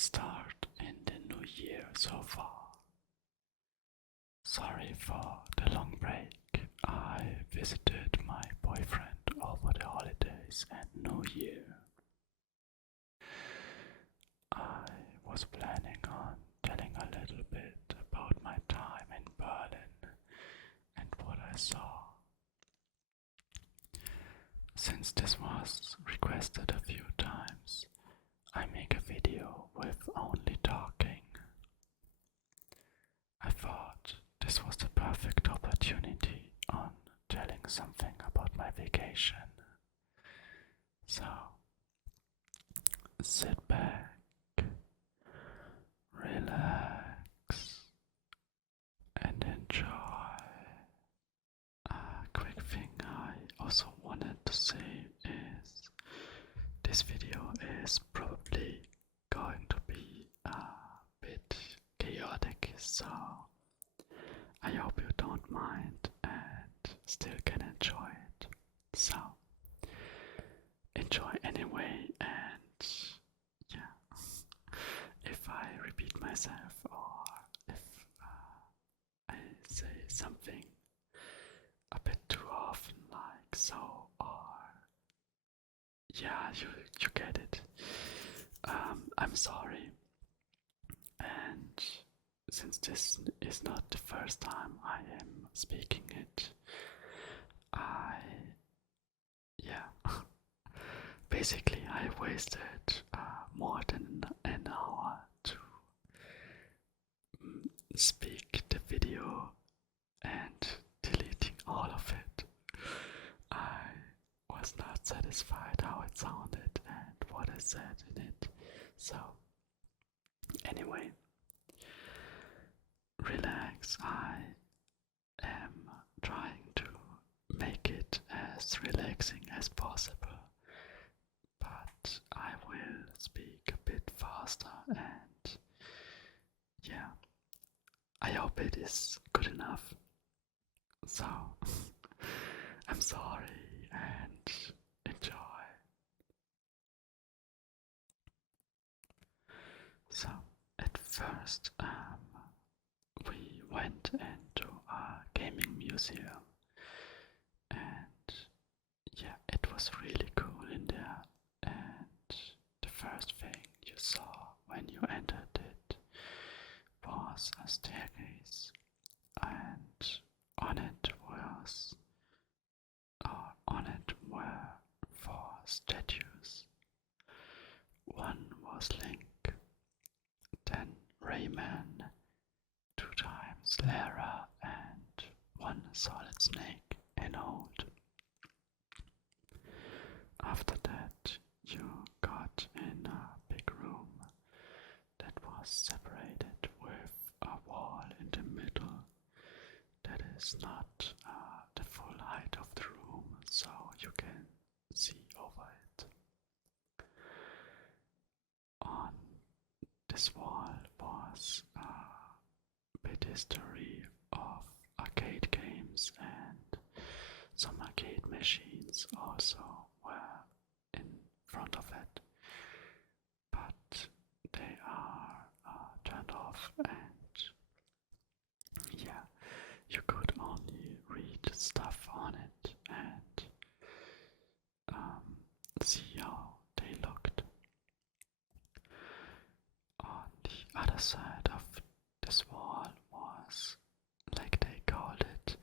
great start in the new year so far. Sorry for the long break. I visited my boyfriend over the holidays and New Year. I was planning on telling a little bit about my time in Berlin and what I saw. Since this was requested a few times, I make a video with only talking. I thought this was the perfect opportunity on telling something about my vacation. So, sit back, relax, and enjoy. A quick thing I also wanted to say is this video is probably going to be a bit chaotic, so I hope you don't mind and still can enjoy it. So enjoy anyway, and yeah, if I repeat myself or if I say something a bit too often like so, or yeah, you get it. I'm sorry. And since this is not the first time I am speaking it, yeah, basically I wasted more than an hour to speak the video and deleting all of it. I was not satisfied how it sounded and what I said in it. So, anyway, relax. I am trying to make it as relaxing as possible, but I will speak a bit faster, and yeah, I hope it is good enough. So, I'm sorry and enjoy. So, at first, we went into a gaming museum, and yeah, it was really cool in there. And the first thing you saw when you entered it was a staircase, and on it were four statues. One was Link, then Rayman, 2 times Lara, and 1 Solid Snake in Old. After that, you got in a big room that was separated with a wall in the middle that is not the full height of the room, so you can see over it. On this wall was a bit history of arcade games, and some arcade machines also were in front of it, but they are turned off, and yeah, you could only read stuff on it and see how they looked. On the other side of this wall was, like they called it,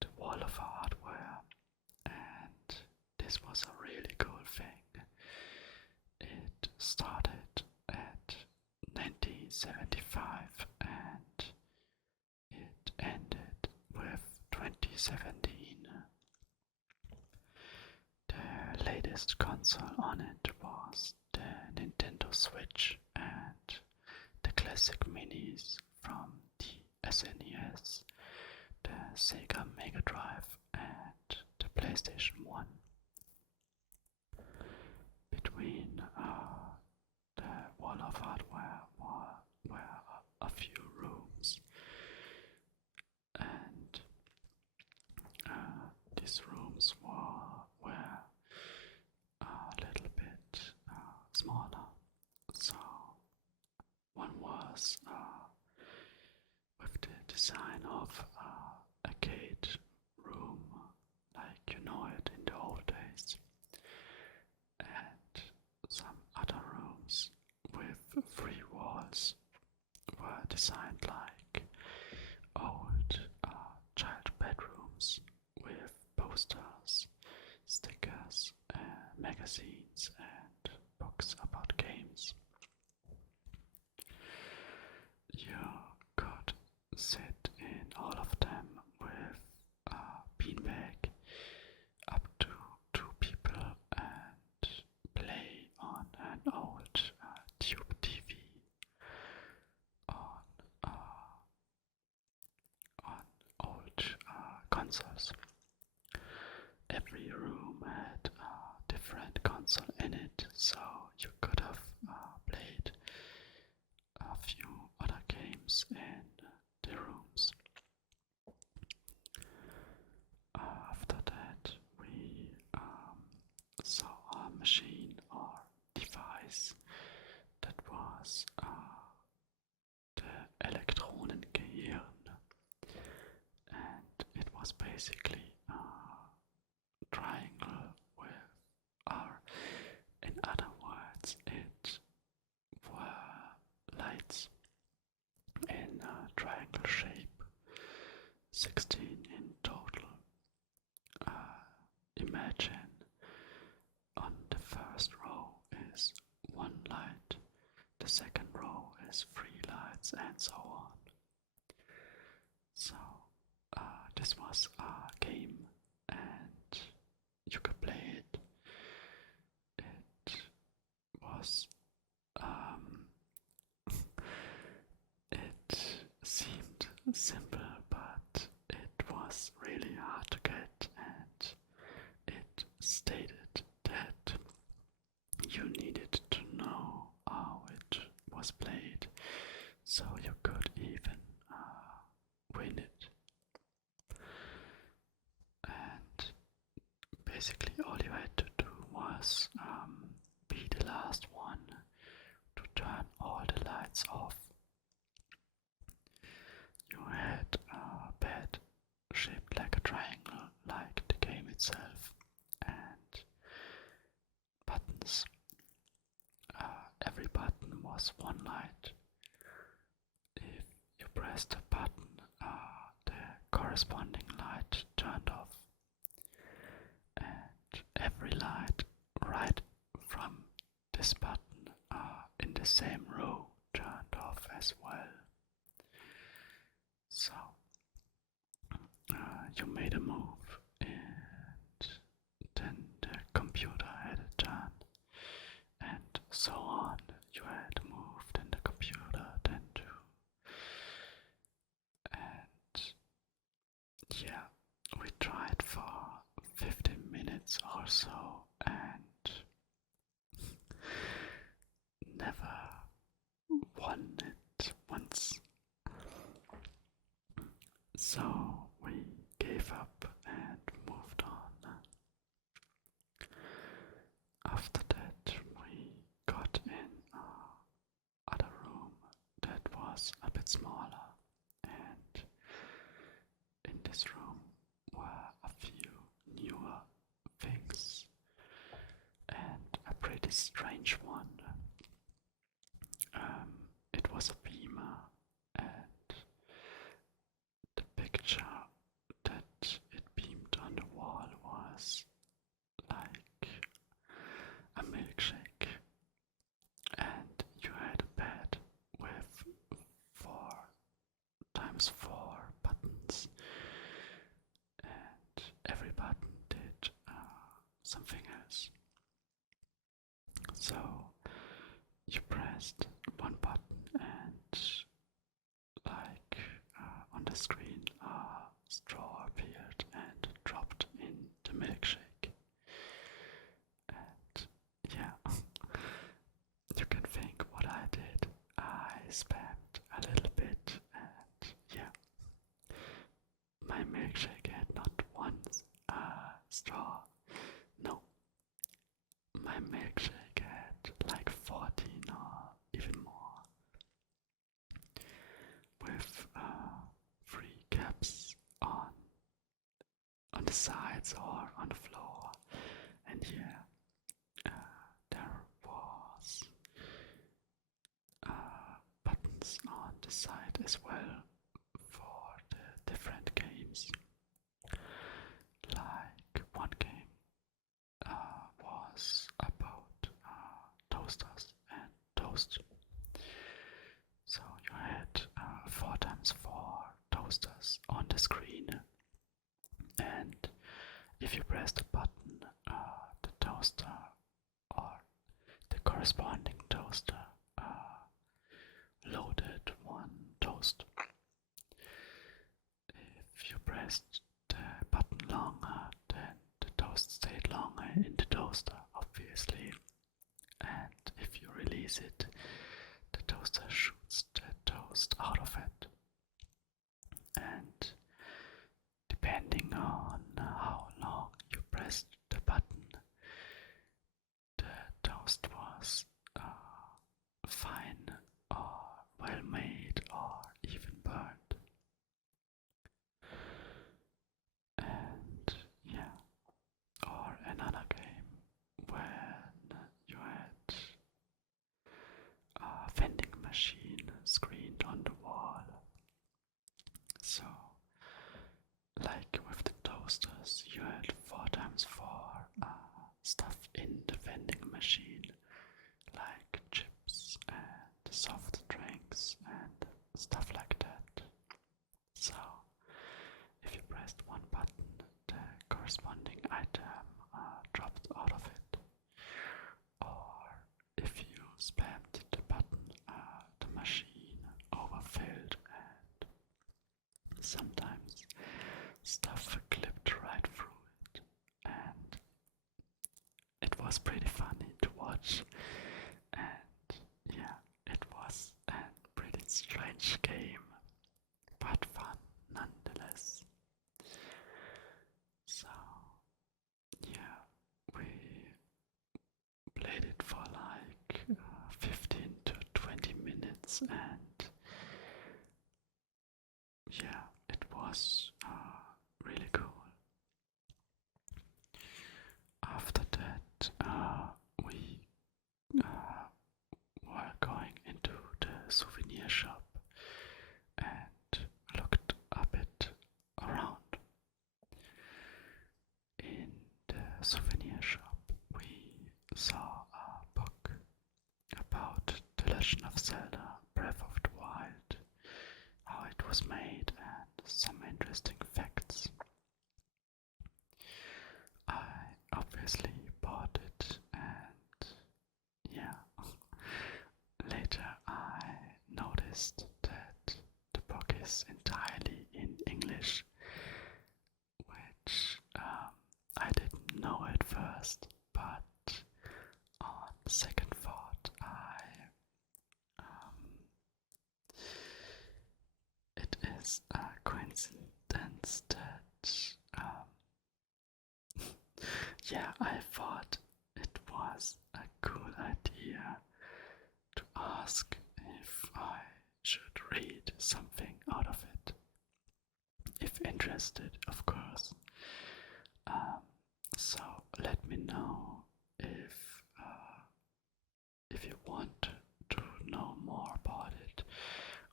the wall of hardware, and this was a really cool thing. It started at 1975 and it ended with 2017. The latest console on it was the Nintendo Switch and the classic minis from the SNES, the Sega Mega Drive, and the PlayStation 1. Between the wall of hardware were a few rooms, and these rooms were a little bit smaller, so magazines and books about games. You could sit in all of them with a beanbag up to 2 people and play on an old tube TV on old consoles. Every room had a different console in it, so you could have played a few other games in the rooms. After that, we saw a machine or device that was the Elektronengehirn, and it was basically a triangle with, or in other words, it were lights in a triangle shape, 16 in total. Imagine on the first row is 1 light, the second row is 3 lights, and so on. So this was a game and you could play it. It was it seemed simple, but it was really hard to get, and it stated that you needed to know how it was played so you could even win it. And basically all you had to do was be the last one to turn all the lights off. You had a bed shaped like a triangle, like the game itself, and buttons. Every button was 1 light. If you pressed a button, the corresponding light turned off, and every light right from this button in the same row turned off as well. So you made a move, and then the computer had a turn, and so on. You had a move, then the computer, then too. And yeah, we tried for 15 minutes or so and never won it once. So we gave up and moved on. After that, we got in another room that was a bit smaller, and in this room were a few newer things, and a pretty strange one. It was a beamer, and the picture that it beamed on the wall was like a milkshake, and you had a bed with 4x4 buttons, and every button did something else. So you pressed one button and like on the screen a straw appeared and dropped in the milkshake. And yeah, you can think what I did. I spammed a little bit, and yeah, my milkshake had not one straw. No, my milkshake had like 14 or even more, with 3 caps on the sides or on the floor. And yeah, there was buttons on the side as well for the different games. Like one game was toast. So you had 4x4 toasters on the screen, and if you press the button, the toaster or the corresponding toaster loaded one toast. If you pressed the button longer, then the toast stayed longer in the toaster, obviously. And if you release it, the toaster shoots the toast out of it. And depending on how long you pressed the button, the toast was fine or well made or even burnt. And yeah, or another game when you had a vending machine screened on the wall. So, like with the toasters, you had 4x4 stuff in the vending machine, like chips and soft drinks and stuff like that. So, if you pressed one button, the corresponding item dropped out of it. Or if you spammed the button, the machine overfilled and sometimes stuff clipped right through it. And it was pretty funny to watch. And yeah, it was a pretty strange game, but fun nonetheless. So yeah, we played it for like 15 to 20 minutes, and yeah, it was really cool. After that, we were going into the souvenir shop and looked a bit around. In the souvenir shop, we saw a book about The Legend of Zelda Breath of the Wild, how it was made, and some interesting facts. I obviously bought it, and yeah, later I noticed that the book is entirely in English, which I didn't know at first, but on second thought, it is a coincidence that yeah, I thought it was a cool idea to ask if I should read something out of it, if interested, of course. So let me know if you want to know more about it,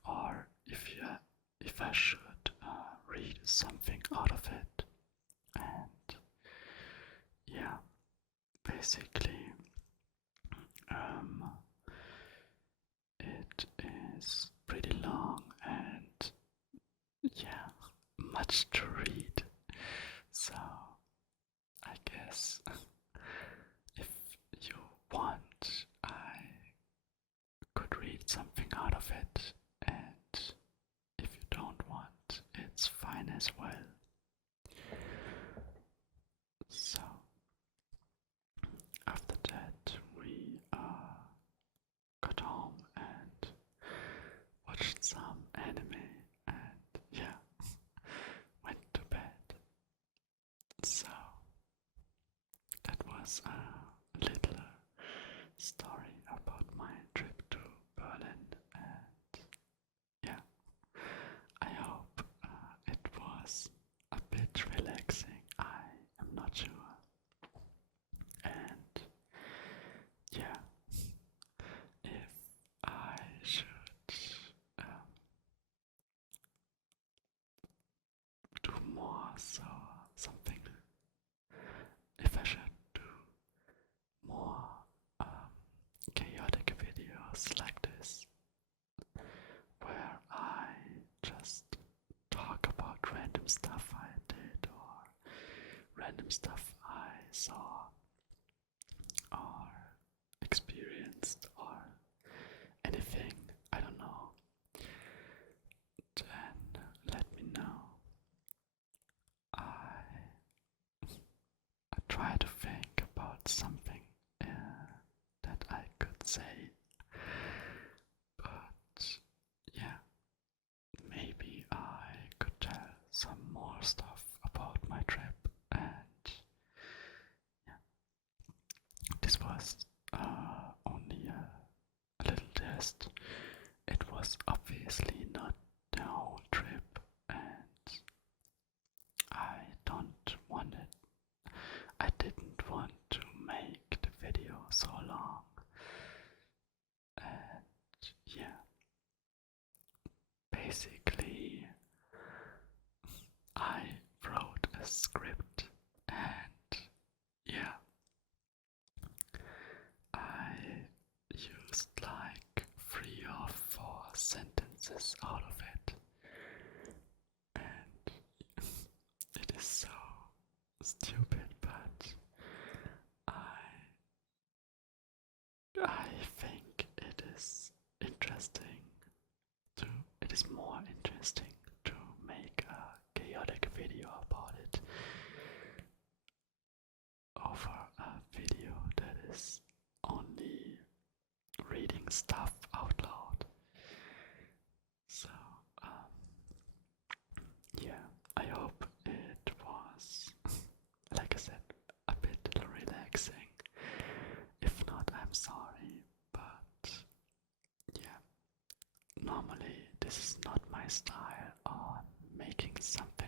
or if I should read something out of it. And yeah, basically, it is pretty long and yeah, much to read. So I guess if you want, I could read something out of it, and if you don't want, it's fine as well. So after that, we got home and watched some anime, and yeah, went to bed. So that was a little story about my trip to Berlin, and yeah, I hope it was a bit relaxing. I am not sure. And yeah, if I should do more, so something, if I should do more experienced or anything, I don't know, then let me know. I try to think about something that I could say, but yeah, maybe I could tell some more stuff about my trip, and yeah, this was only a little test. It was obviously not the whole trip, and I didn't want to make the video so long, and yeah, basically I wrote a script, and yeah, I used like 3 or 4 sentences out of it, and it is so stupid, but I think it is interesting it is more interesting to make a chaotic video about it over a video that is only reading stuff out loud. So, yeah, I hope it was, like I said, a bit relaxing. If not, I'm sorry, but yeah, normally this is not my style on making something